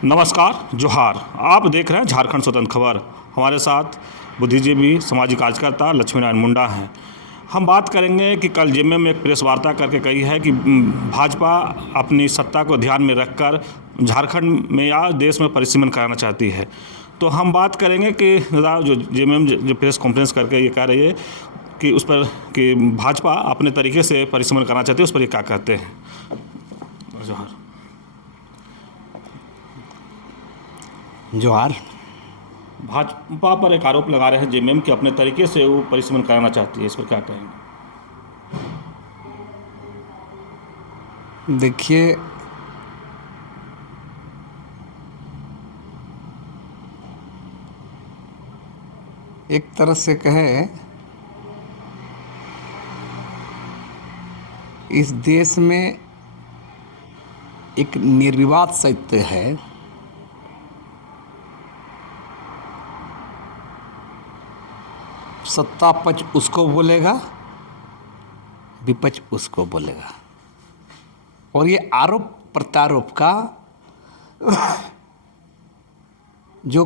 नमस्कार, जोहार। आप देख रहे हैं झारखंड स्वतंत्र खबर। हमारे साथ बुद्धिजीवी सामाजिक कार्यकर्ता लक्ष्मीनारायण मुंडा हैं। हम बात करेंगे कि कल जेएमएम में एक प्रेस वार्ता करके कही है कि भाजपा अपनी सत्ता को ध्यान में रखकर झारखंड में या देश में परिसीमन कराना चाहती है। तो हम बात करेंगे कि जो जेएमएम जो प्रेस कॉन्फ्रेंस करके ये कह रही है कि उस पर कि भाजपा अपने तरीके से परिसीमन करना चाहती है, उस पर ये क्या कहते हैं। जोहार। जोहार। भाजपा पर एक आरोप लगा रहे हैं जेएमएम कि अपने तरीके से वो परिसीमन कराना चाहती है, इस पर क्या कहेंगे। देखिए, एक तरह से कहें, इस देश में एक निर्विवाद सत्य है सत्ता पक्ष उसको बोलेगा, विपक्ष उसको बोलेगा। और ये आरोप प्रत्यारोप का जो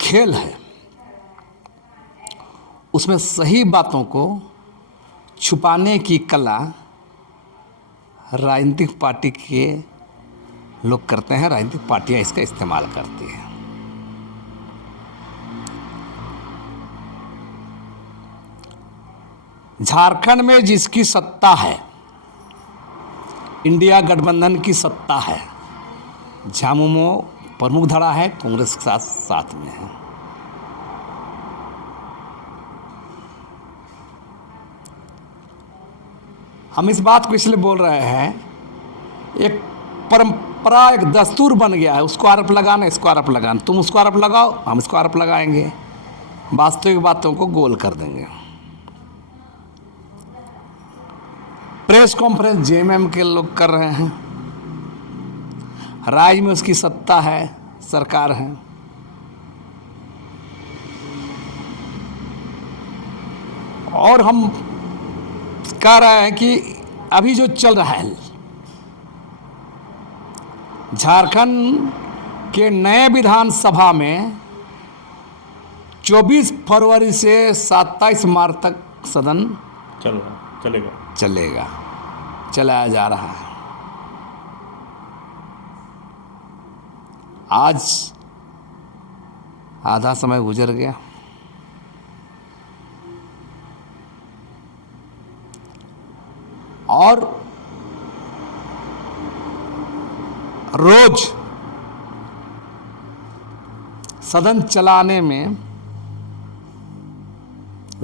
खेल है, उसमें सही बातों को छुपाने की कला राजनीतिक पार्टी के लोग करते हैं, राजनीतिक पार्टियां इसका इस्तेमाल करती हैं। झारखंड में जिसकी सत्ता है, इंडिया गठबंधन की सत्ता है, झामुमो प्रमुख धड़ा है, कांग्रेस के साथ साथ में है। हम इस बात को इसलिए बोल रहे हैं, एक परंपरा, एक दस्तूर बन गया है, उसको आरोप लगाना, इसको आरोप लगाना, तुम उसको आरोप लगाओ, हम इसको आरोप लगाएंगे, वास्तविक बातों को गोल कर देंगे। प्रेस कॉन्फ्रेंस जेएमएम के लोग कर रहे हैं, राज्य में उसकी सत्ता है, सरकार है। और हम कह रहे हैं कि अभी जो चल रहा है, झारखंड के नए विधानसभा में 24 फरवरी से 27 मार्च तक सदन चलाया जा रहा है। आज आधा समय गुजर गया। और रोज सदन चलाने में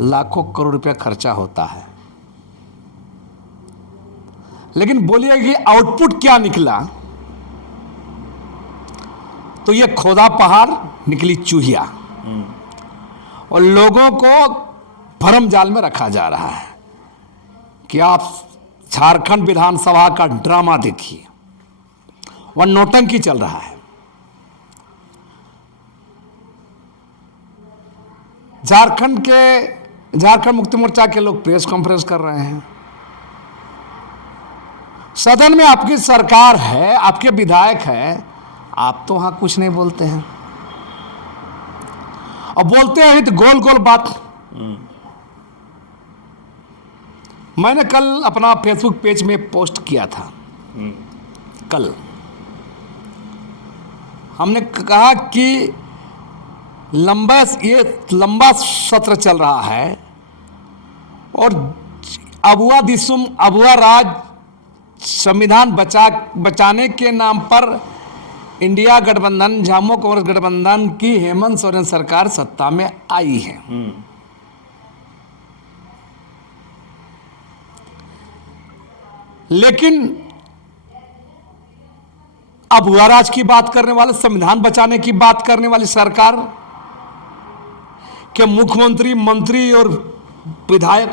लाखों करोड़ रुपया खर्चा होता है, लेकिन बोलिए कि आउटपुट क्या निकला, तो ये खोदा पहाड़ निकली चूहिया। और लोगों को भरम जाल में रखा जा रहा है कि आप झारखंड विधानसभा का ड्रामा देखिए, वह नौटंकी चल रहा है। झारखंड मुक्ति मोर्चा के लोग प्रेस कॉन्फ्रेंस कर रहे हैं। सदन में आपकी सरकार है, आपके विधायक है, आप तो वहां कुछ नहीं बोलते हैं, और बोलते हैं तो गोल गोल बात। मैंने कल अपना फेसबुक पेज में पोस्ट किया था। कल हमने कहा कि ये लंबा सत्र चल रहा है, और अबुआ दिसुम अबुआ राज संविधान बचाने के नाम पर इंडिया गठबंधन, झामुमो कांग्रेस गठबंधन की हेमंत सोरेन सरकार सत्ता में आई है। लेकिन अबुआ राज की बात करने वाले, संविधान बचाने की बात करने वाली सरकार के मुख्यमंत्री, मंत्री और विधायक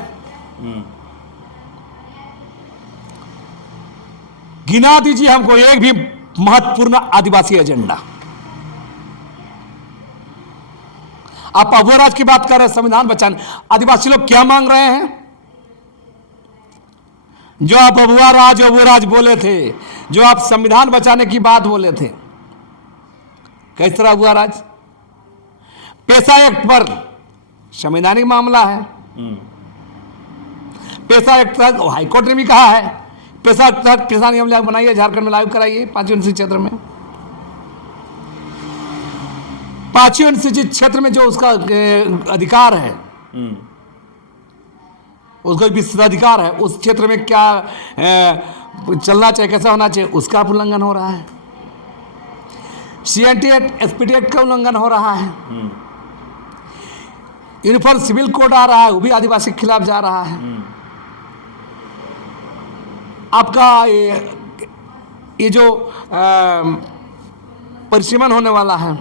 गिना दीजिए हमको एक भी महत्वपूर्ण आदिवासी एजेंडा। आप अबुआ राज की बात कर रहे हैं, संविधान बचाने, आदिवासी लोग क्या मांग रहे हैं? जो आप अबुआ राज बोले थे, जो आप संविधान बचाने की बात बोले थे, किस तरह हुआ राज? पैसा एक्ट पर संवैधानिक मामला है। पैसा एक्ट तहत हाईकोर्ट ने भी कहा है पैसा एक्ट तहत किसान नियम बनाइए, झारखंड में लागू कराइए 5वीं अनुसूचित क्षेत्र में। 5वीं अनुसूचित क्षेत्र में जो उसका अधिकार है, उसका विस्तृत अधिकार है, उस क्षेत्र में क्या चलना चाहिए, कैसा होना चाहिए, उसका उल्लंघन हो रहा है। CNT एक्ट, SPT एक्ट का उल्लंघन हो रहा है। यूनिफॉर्म सिविल कोड आ रहा है, वो भी आदिवासी के खिलाफ जा रहा है। आपका ये जो परिसीमन होने वाला है,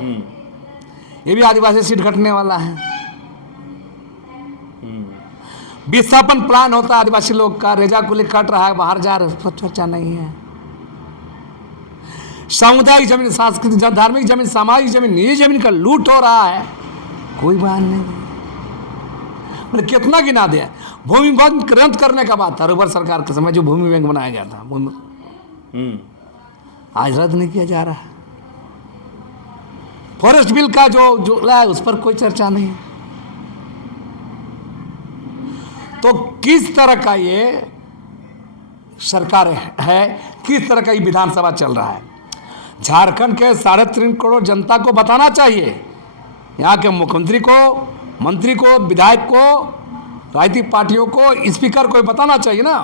ये भी आदिवासी सीट घटने वाला है। विस्थापन प्लान होता है आदिवासी लोग का, रेजा कुली कट रहा है, बाहर जा रहे, उस पर चर्चा नहीं है। सामुदायिक जमीन, सांस्कृतिक, धार्मिक जमीन, सामाजिक जमीन, निजी जमीन का लूट हो रहा है, कोई बयान नहीं। मैंने कितना गिना दिया। भूमि बैंक रद्द करने का बात था रघुवर सरकार के समय, जो भूमि बैंक बनाया गया था, आज रद्द नहीं किया जा रहा है। फॉरेस्ट बिल का जो लाया, उस पर कोई चर्चा नहीं। तो किस तरह का ये सरकार है, किस तरह का ये विधानसभा चल रहा है? झारखंड के 3.5 करोड़ जनता को बताना चाहिए, यहाँ के मुख्यमंत्री को, मंत्री को, विधायक को, राजनीतिक पार्टियों को, स्पीकर को बताना चाहिए ना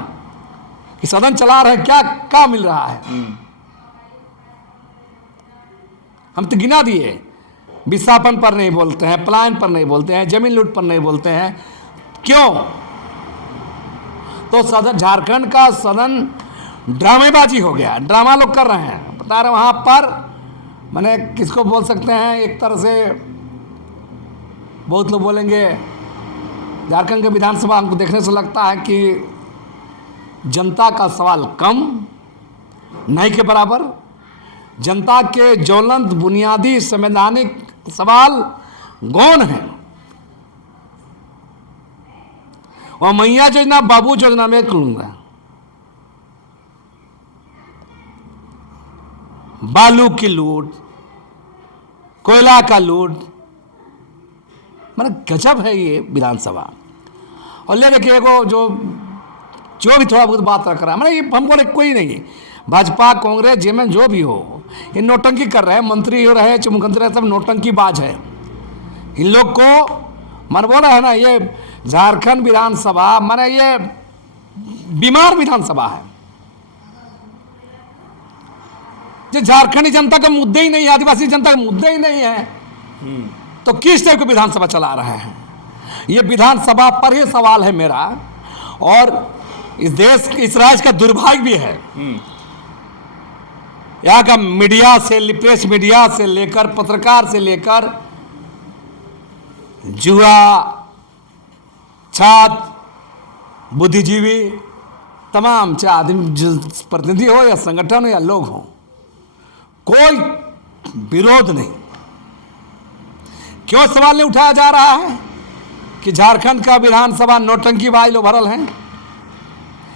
कि सदन चला रहे हैं, क्या मिल रहा है। हम तो गिना दिए, विस्थापन पर नहीं बोलते हैं, पलायन पर नहीं बोलते हैं, जमीन लूट पर नहीं बोलते हैं। क्यों? तो सदन, झारखंड का सदन ड्रामेबाजी हो गया, ड्रामा लोग कर रहे हैं। बता रहे वहाँ पर मैंने किसको बोल सकते हैं, एक तरह से बहुत लोग बोलेंगे, झारखंड के विधानसभा हमको देखने से लगता है कि जनता का सवाल कम, नहीं के बराबर। जनता के ज्वलंत बुनियादी संवैधानिक सवाल गौण है। और मैया योजना, बाबू योजना में लूंगा, बालू की लूट, कोयला का लूट, मतलब गजब है ये विधानसभा। और ले देखिए वो जो भी थोड़ा बहुत बात रख रहा है, मतलब ये हमको कोई नहीं, भाजपा, कांग्रेस, जेएमएम जो भी हो, ये नोटंकी कर रहे हैं। मंत्री हो रहे, मुख्यमंत्री रहे, सब नोटंकी बाज है। इन लोग को मन बोला है ना, ये झारखंड विधानसभा माने ये बीमार विधानसभा है। जो झारखंडी जनता का मुद्दे ही नहीं है, आदिवासी जनता का मुद्दे ही नहीं है, तो किस टाइप का विधानसभा चला रहे हैं? ये विधानसभा पर ही सवाल है मेरा। और इस देश, इस राज्य का दुर्भाग्य भी है, यहाँ का मीडिया से, प्रेस मीडिया से लेकर, पत्रकार से लेकर, जुआ, छात्र, बुद्धिजीवी, तमाम, चाहे आदमी प्रतिनिधि हो या संगठन हो या लोग हो, कोई विरोध नहीं। क्यों सवाल नहीं उठाया जा रहा है कि झारखंड का विधानसभा नौटंकीबाज लोग भरल हैं?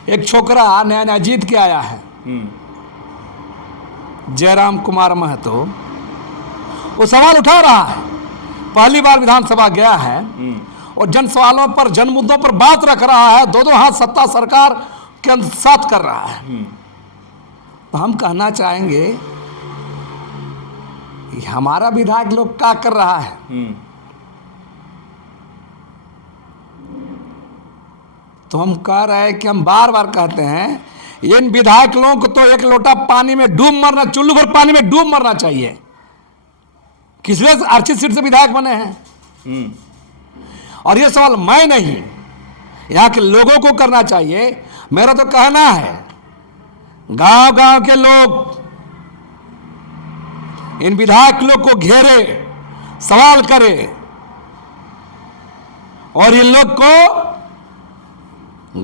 एक छोकरा नया जीत के आया है, जयराम कुमार महतो, वो सवाल उठा रहा है, पहली बार विधानसभा गया है और जन सवालों पर, जन मुद्दों पर बात रख रहा है, दो हाथ सत्ता सरकार के साथ कर रहा है। तो हम कहना चाहेंगे हमारा विधायक लोग क्या कर रहा है? तो हम कह रहे हैं कि हम बार बार कहते हैं, इन विधायक लोगों को तो एक लोटा पानी में डूब मरना, चुल्लू भर पानी में डूब मरना चाहिए। किस लिए अर्चित सीट से विधायक बने हैं? और ये सवाल मैं नहीं, यहाँ के लोगों को करना चाहिए। मेरा तो कहना है, गांव गांव के लोग इन विधायक लोग को घेरे, सवाल करे और इन लोग को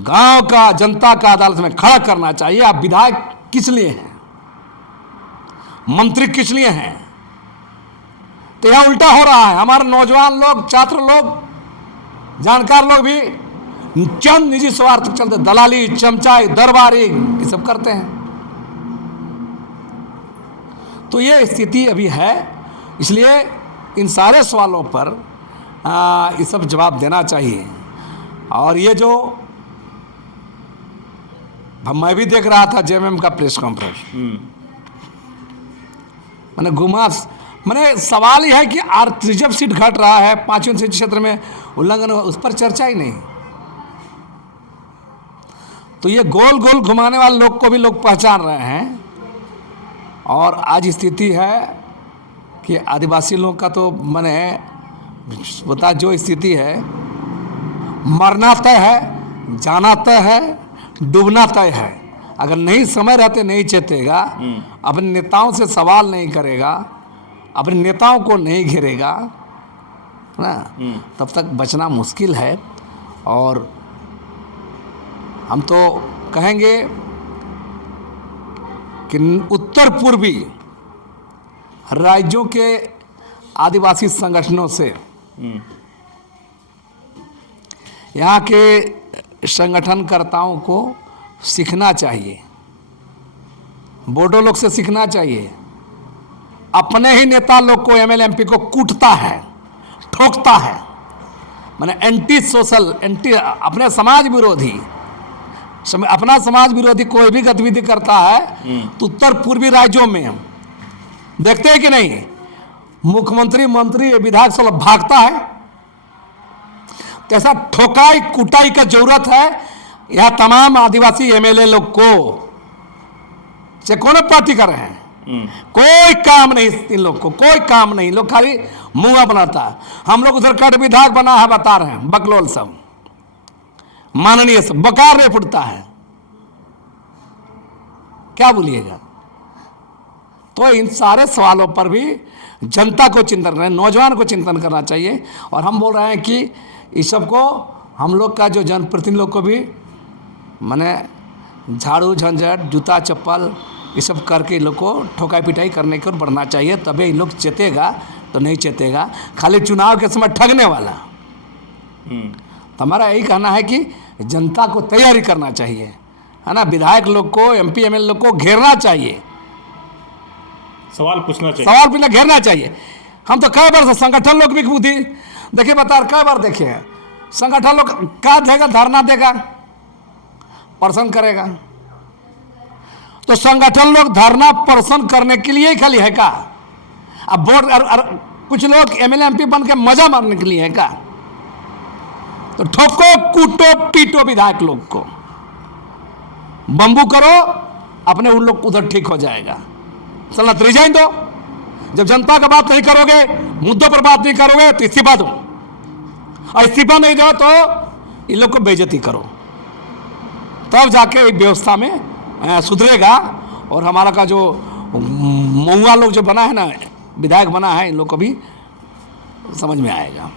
गांव का, जनता का अदालत में खड़ा करना चाहिए। आप विधायक किस लिए हैं? मंत्री किस लिए हैं? तो यहां उल्टा हो रहा है। हमारे नौजवान लोग, छात्र लोग, जानकार लोग भी चंद निजी स्वार्थ चलते दलाली, चमचाई, दरबारी ये सब करते हैं। तो ये स्थिति अभी है। इसलिए इन सारे सवालों पर ये सब जवाब देना चाहिए। और ये जो मैं भी देख रहा था जेएमएम का प्रेस कॉन्फ्रेंस, मैंने मैंने सवाल ही है कि रिजर्व सीट घट रहा है, 5वीं अनुसूची क्षेत्र में उल्लंघन, उस पर चर्चा ही नहीं। तो ये गोल गोल घुमाने वाले लोग को भी लोग पहचान रहे हैं। और आज स्थिति है कि आदिवासी लोग का तो मैंने बता, जो स्थिति है, मरना तय है, जाना तय है, डूबना तय है। अगर नहीं समय रहते नहीं चेतेगा, अपने नेताओं से सवाल नहीं करेगा, अपने नेताओं को नहीं घेरेगा ना, तब तक बचना मुश्किल है। और हम तो कहेंगे कि उत्तर पूर्वी राज्यों के आदिवासी संगठनों से यहाँ के संगठनकर्ताओं को सीखना चाहिए, बोडो लोग से सीखना चाहिए। अपने ही नेता लोग को, एमएलए एमपी को कूटता है, ठोकता है, माने एंटी सोशल, एंटी, अपने समाज विरोधी, अपना समाज विरोधी कोई भी गतिविधि करता है तो उत्तर पूर्वी राज्यों में देखते हैं कि नहीं, मुख्यमंत्री, मंत्री, विधायक सब भागता है। तो ऐसा ठोकाई कुटाई का जरूरत है यह तमाम आदिवासी एमएलए लोग को। से कौन पार्टी कर रहे हैं, कोई काम नहीं इन लोग को, कोई काम नहीं, लोग खाली मुंह बनाता है। हम लोग उधर कट विधायक बना है, बता रहे हैं, बकलोल सब माननीय सब बकार नहीं फुटता है, क्या बोलिएगा। तो इन सारे सवालों पर भी जनता को चिंतन करना, नौजवान को चिंतन करना चाहिए। और हम बोल रहे हैं कि इस सब को हम लोग का जो जनप्रतिनिधि लोग को भी माने झाड़ू झंझट, जूता चप्पल ये सब करके इन लोग को ठोकाई पिटाई करने की ओर बढ़ना चाहिए, तभी इन लोग चेतेगा, तो नहीं चेतेगा खाली चुनाव के समय ठगने वाला। तो हमारा यही कहना है कि जनता को तैयारी करना चाहिए, है ना, विधायक लोग को, एमपी एमएलए लोग को घेरना चाहिए, सवाल पूछना चाहिए, सवाल पूछना, घेरना चाहिए। हम तो कई बार से संगठन लोग भी बुद्धि देखिए, बता कई बार देखे हैं, संगठन लोग क्या देगा, धरना देगा, प्रदर्शन करेगा। तो संगठन लोग धरना प्रदर्शन करने के लिए ही खाली है का? अब वोट कुछ लोग एमएलए एमपी बन के मजा मारने के लिए है का? तो ठोको, कूटो, पीटो विधायक लोग को, बंबू करो, अपने उन लोग उधर ठीक हो जाएगा। चलना रिजाइन दो, जब जनता का बात नहीं करोगे, मुद्दों पर बात नहीं करोगे तो इस्तीफा दो, और इस्तीफा नहीं दो तो इन लोग को बेइज्जती करो, तब जाके एक व्यवस्था में सुधरेगा। और हमारा का जो महुआ लोग जो बना है ना, विधायक बना है, इन लोग को भी समझ में आएगा।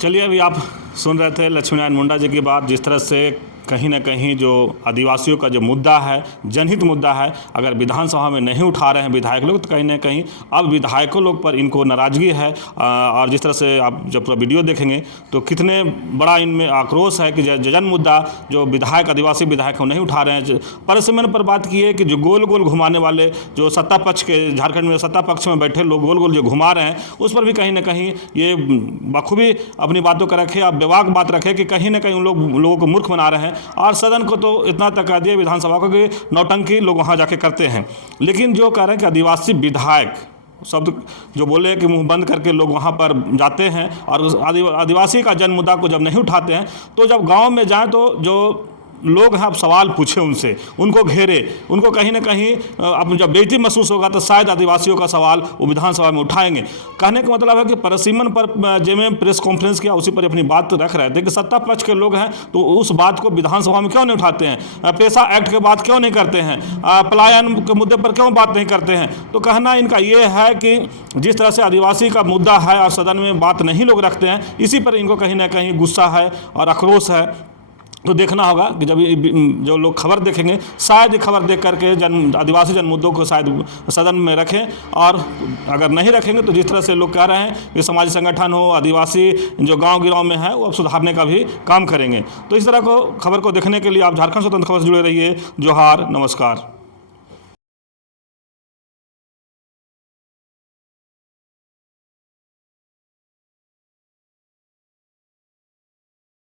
चलिए, अभी आप सुन रहे थे लक्ष्मीनारायण मुंडा जी की बात। जिस तरह से कहीं ना कहीं जो आदिवासियों का जो मुद्दा है, जनहित मुद्दा है, अगर विधानसभा में नहीं उठा रहे हैं विधायक लोग, तो कहीं ना कहीं अब विधायकों लोग पर इनको नाराज़गी है। और जिस तरह से आप जब पूरा वीडियो देखेंगे तो कितने बड़ा इनमें आक्रोश है कि जन मुद्दा जो विधायक, आदिवासी विधायक को नहीं उठा रहे हैं। परिसीमन पर बात की है कि जो गोल गोल घुमाने वाले, जो सत्ता पक्ष के, झारखंड में सत्ता पक्ष में बैठे लोग गोल गोल जो घुमा रहे हैं, उस पर भी कहीं ना कहीं ये बखूबी अपनी बातों का रखे, आप बेवाक बात रखे कि कहीं ना कहीं उन लोगों को मूर्ख बना रहे हैं। और सदन को तो इतना तक कह दिया, विधानसभा को, कि नौटंकी लोग वहाँ जाके करते हैं। लेकिन जो कह रहे हैं कि आदिवासी विधायक शब्द जो बोले कि मुंह बंद करके लोग वहाँ पर जाते हैं और उस आदिवासी का जन मुद्दा को जब नहीं उठाते हैं, तो जब गांव में जाएं तो जो लोग हैं आप सवाल पूछे उनसे, उनको घेरे, उनको कहीं ना कहीं अब जब बेइज्जती महसूस होगा तो शायद आदिवासियों का सवाल वो विधानसभा में उठाएंगे। कहने का मतलब है कि परिसीमन पर जेएमएम प्रेस कॉन्फ्रेंस किया, उसी पर अपनी बात रख रहे थे कि सत्ता पक्ष के लोग हैं तो उस बात को विधानसभा में क्यों नहीं उठाते हैं, पेशा एक्ट के बात क्यों नहीं करते हैं, पलायन के मुद्दे पर क्यों बात नहीं करते हैं। तो कहना इनका ये है कि जिस तरह से आदिवासी का मुद्दा है और सदन में बात नहीं लोग रखते हैं, इसी पर इनको कहीं ना कहीं गुस्सा है और आक्रोश है। तो देखना होगा कि जब जो लोग खबर देखेंगे, शायद खबर देख करके आदिवासी जन मुद्दों को शायद सदन में रखें। और अगर नहीं रखेंगे तो जिस तरह से लोग कह रहे हैं कि समाजी संगठन हो, आदिवासी जो गांव गिराव में है, वो अब सुधारने का भी काम करेंगे। तो इस तरह को खबर को देखने के लिए आप झारखंड स्वतंत्र खबर से जुड़े रहिए। जोहार, नमस्कार।